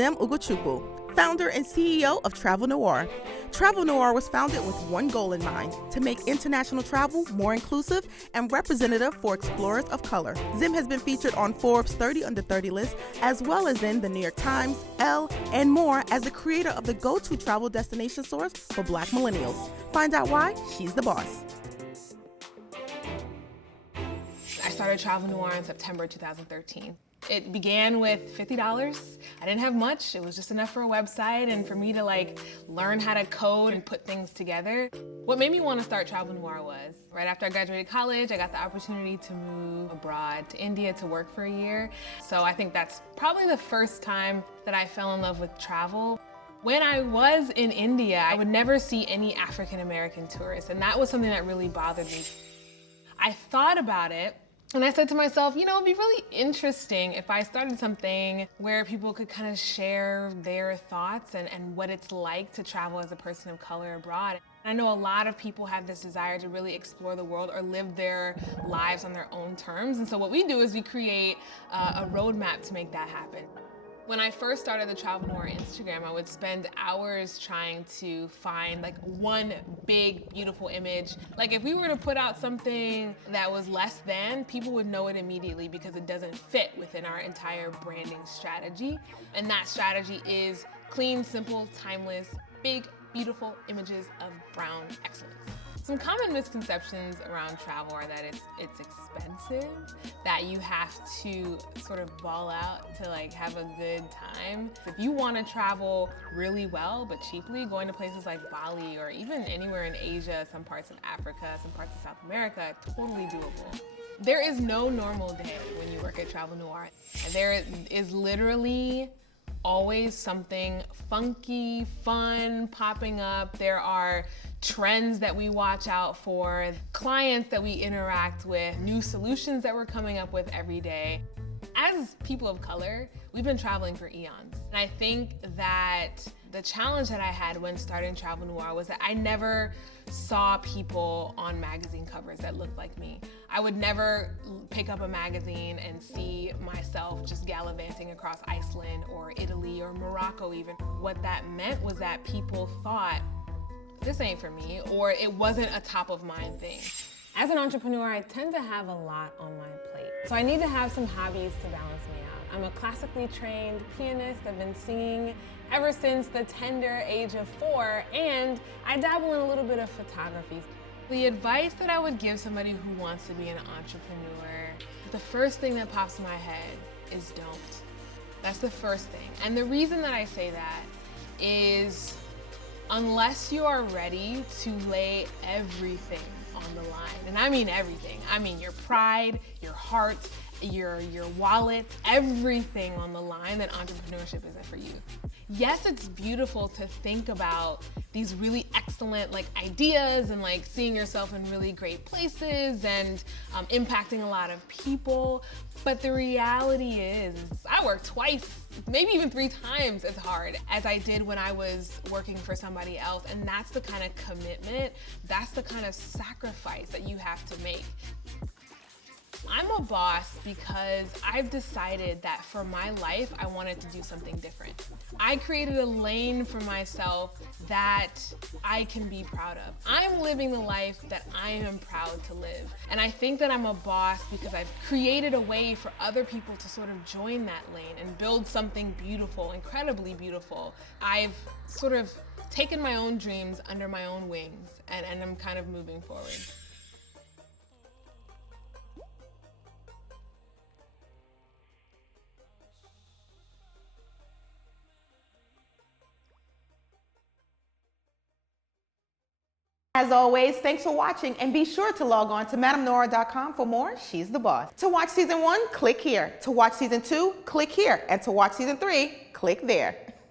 Zim Ugochukwu, founder and CEO of Travel Noire. Travel Noire was founded with one goal in mind: to make international travel more inclusive and representative for explorers of color. Zim has been featured on Forbes 30 Under 30 list, as well as in the New York Times, Elle, and more, as the creator of the go-to travel destination source for Black millennials. Find out why she's the boss. I started Travel Noire in September 2013. It began with $50. I didn't have much. It was just enough for a website and for me to learn how to code and put things together. What made me want to start Travel Noire was, right after I graduated college, I got the opportunity to move abroad to India to work for a year. So I think that's probably the first time that I fell in love with travel. When I was in India, I would never see any African American tourists, and that was something that really bothered me. I thought about it, and I said to myself, you know, it'd be really interesting if I started something where people could kind of share their thoughts and what it's like to travel as a person of color abroad. I know a lot of people have this desire to really explore the world or live their lives on their own terms. And so what we do is we create a roadmap to make that happen. When I first started the Travel Noire Instagram, I would spend hours trying to find one big, beautiful image. If we were to put out something that was less than, people would know it immediately because it doesn't fit within our entire branding strategy. And that strategy is clean, simple, timeless, big, beautiful images of brown excellence. Some common misconceptions around travel are that it's expensive, that you have to sort of ball out to have a good time. If you want to travel really well but cheaply, going to places like Bali or even anywhere in Asia, some parts of Africa, some parts of South America, totally doable. There is no normal day when you work at Travel Noire. There is literally always something funky, fun popping up. There are trends that we watch out for, clients that we interact with, new solutions that we're coming up with every day. As people of color, we've been traveling for eons. And I think that the challenge that I had when starting Travel Noire was that I never saw people on magazine covers that looked like me. I would never pick up a magazine and see myself just gallivanting across Iceland or Italy or Morocco even. What that meant was that people thought, this ain't for me, or it wasn't a top of mind thing. As an entrepreneur, I tend to have a lot on my plate. So I need to have some hobbies to balance me out. I'm a classically trained pianist. I've been singing ever since the tender age of 4, and I dabble in a little bit of photography. The advice that I would give somebody who wants to be an entrepreneur, the first thing that pops in my head is don't. That's the first thing. And the reason that I say that is unless you are ready to lay everything on the line, and I mean everything. I mean your pride, your heart, your wallet, everything on the line, then entrepreneurship isn't for you. Yes, it's beautiful to think about these really excellent ideas and seeing yourself in really great places and impacting a lot of people. But the reality is I work twice, maybe even 3 times as hard as I did when I was working for somebody else. And that's the kind of commitment, that's the kind of sacrifice that you have to make. I'm a boss because I've decided that for my life, I wanted to do something different. I created a lane for myself that I can be proud of. I'm living the life that I am proud to live. And I think that I'm a boss because I've created a way for other people to sort of join that lane and build something beautiful, incredibly beautiful. I've sort of taken my own dreams under my own wings, and I'm kind of moving forward. As always, thanks for watching, and be sure to log on to MadameNoire.com for more She's the Boss. To watch season 1, click here. To watch season 2, click here. And to watch season 3, click there.